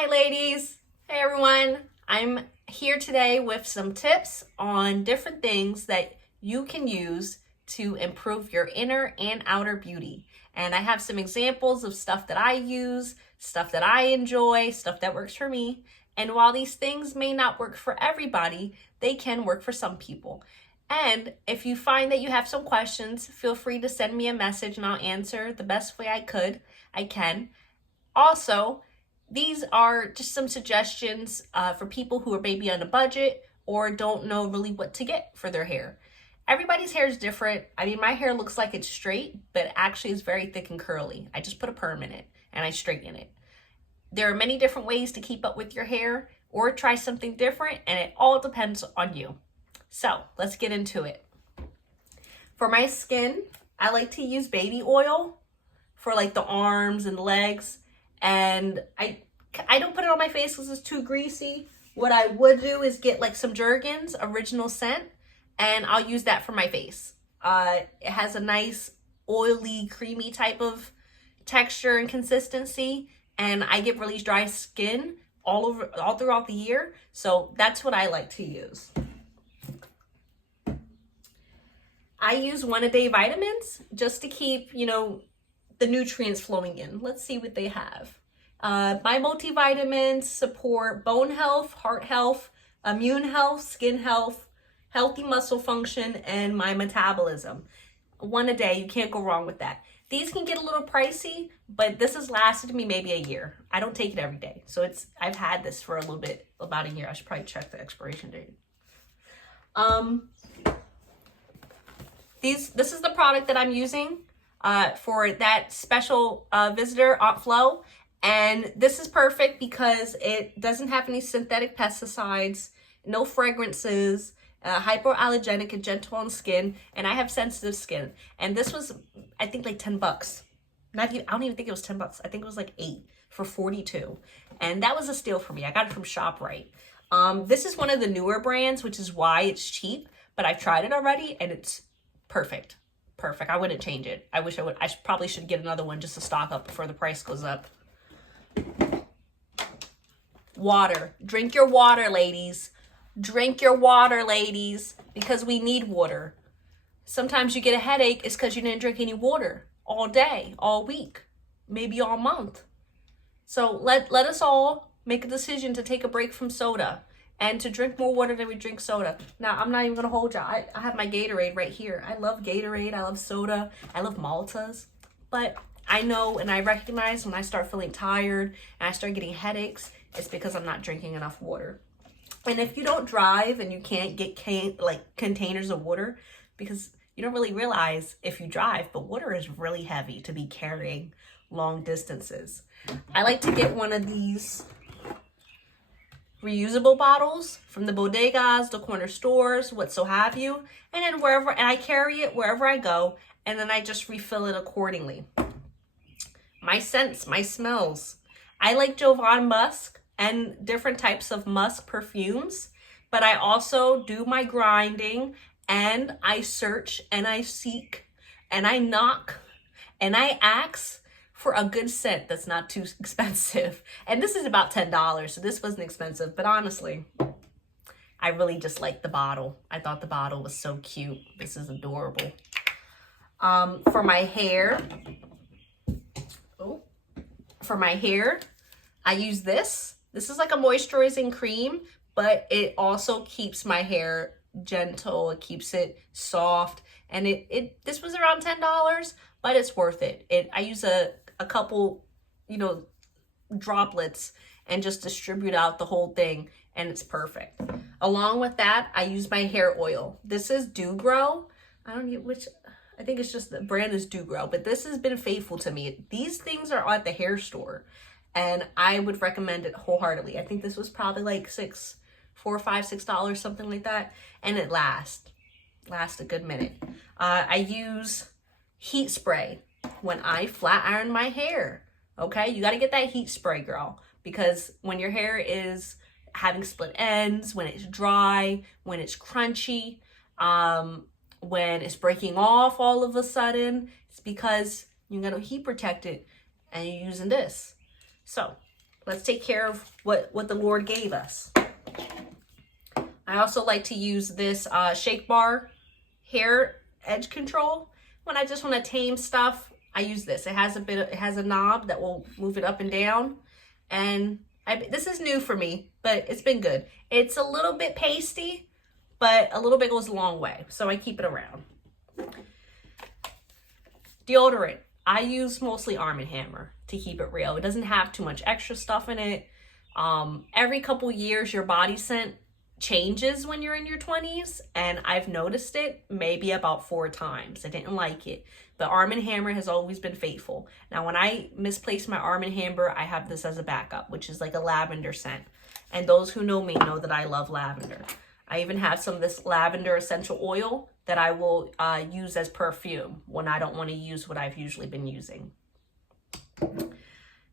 Hi ladies, hey everyone. I'm here today with some tips on different things that you can use to improve your inner and outer beauty. And I have some examples of stuff that I use, stuff that I enjoy, stuff that works for me. And while these things may not work for everybody, they can work for some people. And if you find that you have some questions, feel free to send me a message and I'll answer the best way I can. Also, these are just some suggestions for people who are maybe on a budget or don't know really what to get for their hair. Everybody's hair is different. I mean, my hair looks like it's straight, but actually is very thick and curly. I just put a perm in it and I straighten it. There are many different ways to keep up with your hair or try something different, and it all depends on you. So let's get into it. For my skin, I like to use baby oil for like the arms and legs. And I don't put it on my face because it's too greasy. What I would do is get like some Jergens original scent, and I'll use that for my face. It has a nice oily, creamy type of texture and consistency, and I get really dry skin all throughout the year, so that's what I like to use. I use one-a-day vitamins just to keep, the nutrients flowing in. Let's see what they have. My multivitamins support bone health, heart health, immune health, skin health, healthy muscle function, and my metabolism. One a day, you can't go wrong with that. These can get a little pricey, but this has lasted me maybe a year. I don't take it every day. So I've had this for a little bit, about a year. I should probably check the expiration date. This is the product that I'm using for that special visitor, Aunt Flo. And this is perfect because it doesn't have any synthetic pesticides, no fragrances, hypoallergenic and gentle on skin. And I have sensitive skin. And this was, I think, like $10. I don't even think it was $10. I think it was like $8 for 42. And that was a steal for me. I got it from ShopRite. This is one of the newer brands, which is why it's cheap. But I've tried it already and it's perfect. I wouldn't change it. I wish I would. Probably should get another one just to stock up before the price goes up. Water. Drink your water, ladies. Drink your water, ladies, because we need water. Sometimes you get a headache, it's because you didn't drink any water all day, all week, maybe all month. So let us all make a decision to take a break from soda and to drink more water than we drink soda. Now, I'm not even gonna hold you. I have my Gatorade right here. I love Gatorade, I love soda, I love Maltas. But I know and I recognize when I start feeling tired and I start getting headaches, it's because I'm not drinking enough water. And if you don't drive and you can't get containers of water, because you don't really realize if you drive, but water is really heavy to be carrying long distances. I like to get one of these reusable bottles from the bodegas, the corner stores, what so have you, and then and I carry it wherever I go, and then I just refill it accordingly. My scents, my smells. I like Jovan musk and different types of musk perfumes, but I also do my grinding and I search and I seek and I knock and I ask for a good scent that's not too expensive. And this is about $10, so this wasn't expensive, but honestly, I really just liked the bottle. I thought the bottle was so cute. This is adorable. For my hair, I use this. This is like a moisturizing cream, but it also keeps my hair gentle. It keeps it soft, and this was around $10, but it's worth it. I use a couple, droplets and just distribute out the whole thing, and it's perfect. Along with that, I use my hair oil. This is Do Grow. I think it's just the brand is Do Grow, but this has been faithful to me. These things are at the hair store, and I would recommend it wholeheartedly. I think this was probably like $4, $5, $6, something like that, and it lasts a good minute. I use heat spray when I flat iron my hair. Okay, you got to get that heat spray, girl, because when your hair is having split ends, when it's dry, when it's crunchy, when it's breaking off all of a sudden, it's because you got to heat protect it and you're using this. So Let's take care of what the Lord gave us. I also like to use this Shake Bar hair edge control. When I just want to tame stuff, I use this. It has a knob that will move it up and down. And this is new for me, but it's been good. It's a little bit pasty, but a little bit goes a long way. So I keep it around. Deodorant. I use mostly Arm & Hammer to keep it real. It doesn't have too much extra stuff in it. Every couple years, your body scent changes when you're in your 20s, and I've noticed it maybe about 4 times. I didn't like it, but Arm & Hammer has always been faithful. Now, when I misplace my Arm & Hammer, I have this as a backup, which is like a lavender scent. And those who know me know that I love lavender. I even have some of this lavender essential oil that I will use as perfume when I don't want to use what I've usually been using.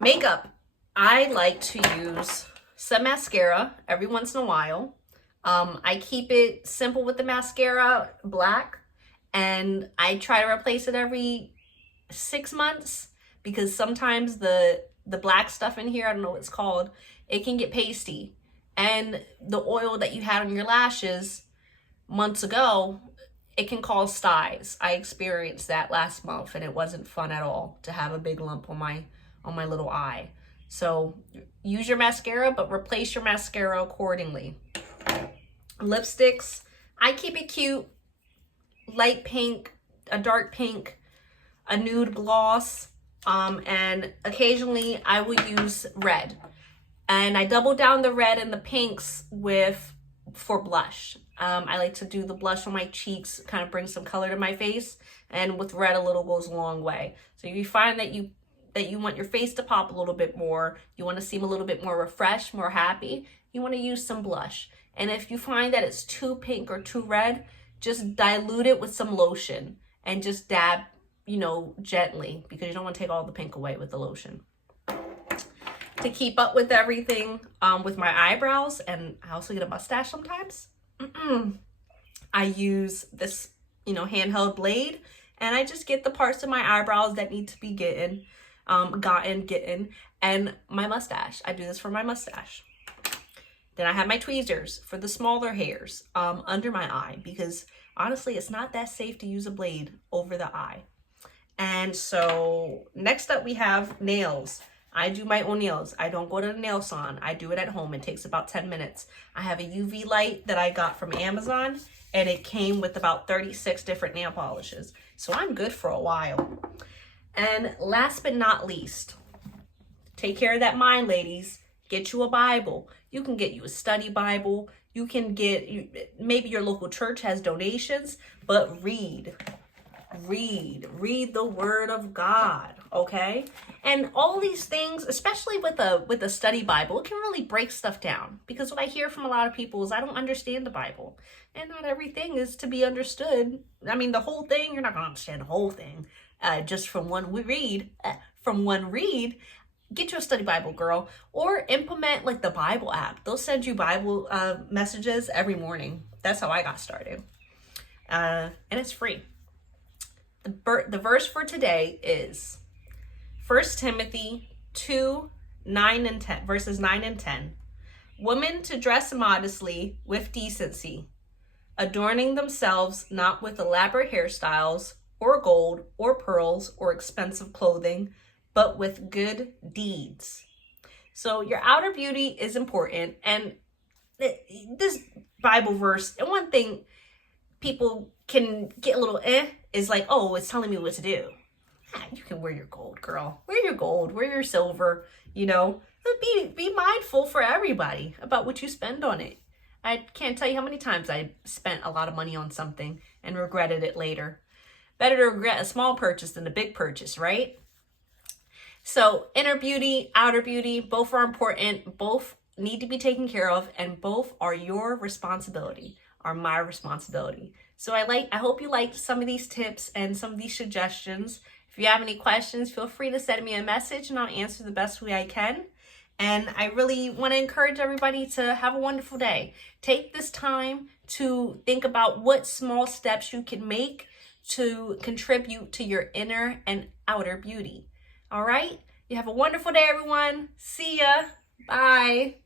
Makeup. I like to use some mascara every once in a while. I keep it simple with the mascara, black, and I try to replace it every 6 months because sometimes the black stuff in here, I don't know what it's called, it can get pasty. And the oil that you had on your lashes months ago, it can cause styes. I experienced that last month and it wasn't fun at all to have a big lump on my little eye. So use your mascara, but replace your mascara accordingly. Lipsticks, I keep it cute. Light pink, a dark pink, a nude gloss, and occasionally I will use red. And I double down the red and the pinks for blush. I like to do the blush on my cheeks, kind of bring some color to my face, and with red a little goes a long way. So if you find that you want your face to pop a little bit more, you want to seem a little bit more refreshed, more happy, you want to use some blush. And if you find that it's too pink or too red, just dilute it with some lotion and just dab, gently, because you don't want to take all the pink away with the lotion. To keep up with everything with my eyebrows, and I also get a mustache sometimes, I use this, handheld blade, and I just get the parts of my eyebrows that need to be gotten, and my mustache. I do this for my mustache. Then I have my tweezers for the smaller hairs under my eye, because honestly, it's not that safe to use a blade over the eye. And so next up we have nails. I do my own nails. I don't go to the nail salon. I do it at home. It takes about 10 minutes. I have a UV light that I got from Amazon, and it came with about 36 different nail polishes. So I'm good for a while. And last but not least, take care of that mind, ladies. Get you a Bible. You can get you a study Bible. You can maybe your local church has donations, but read the Word of God, okay? And all these things, especially with a study Bible, it can really break stuff down, because what I hear from a lot of people is I don't understand the Bible, and not everything is to be understood. I mean, the whole thing, you're not going to understand the whole thing just from one read. Get you a study Bible, girl, or implement like the Bible app. They'll send you Bible messages every morning. That's how I got started, and it's free. The verse for today is 1 Timothy 2, 9 and 10, verses 9 and 10. Women to dress modestly with decency, adorning themselves not with elaborate hairstyles or gold or pearls or expensive clothing, but with good deeds. So your outer beauty is important. And this Bible verse, and one thing people can get a little is like, oh, it's telling me what to do. You can wear your gold, girl. Wear your gold, wear your silver, be mindful for everybody about what you spend on it. I can't tell you how many times I spent a lot of money on something and regretted it later. Better to regret a small purchase than a big purchase, right? So inner beauty, outer beauty, both are important. Both need to be taken care of, and both are your responsibility, are my responsibility. So I hope you liked some of these tips and some of these suggestions. If you have any questions, feel free to send me a message and I'll answer the best way I can. And I really want to encourage everybody to have a wonderful day. Take this time to think about what small steps you can make to contribute to your inner and outer beauty. All right? You have a wonderful day, everyone. See ya. Bye.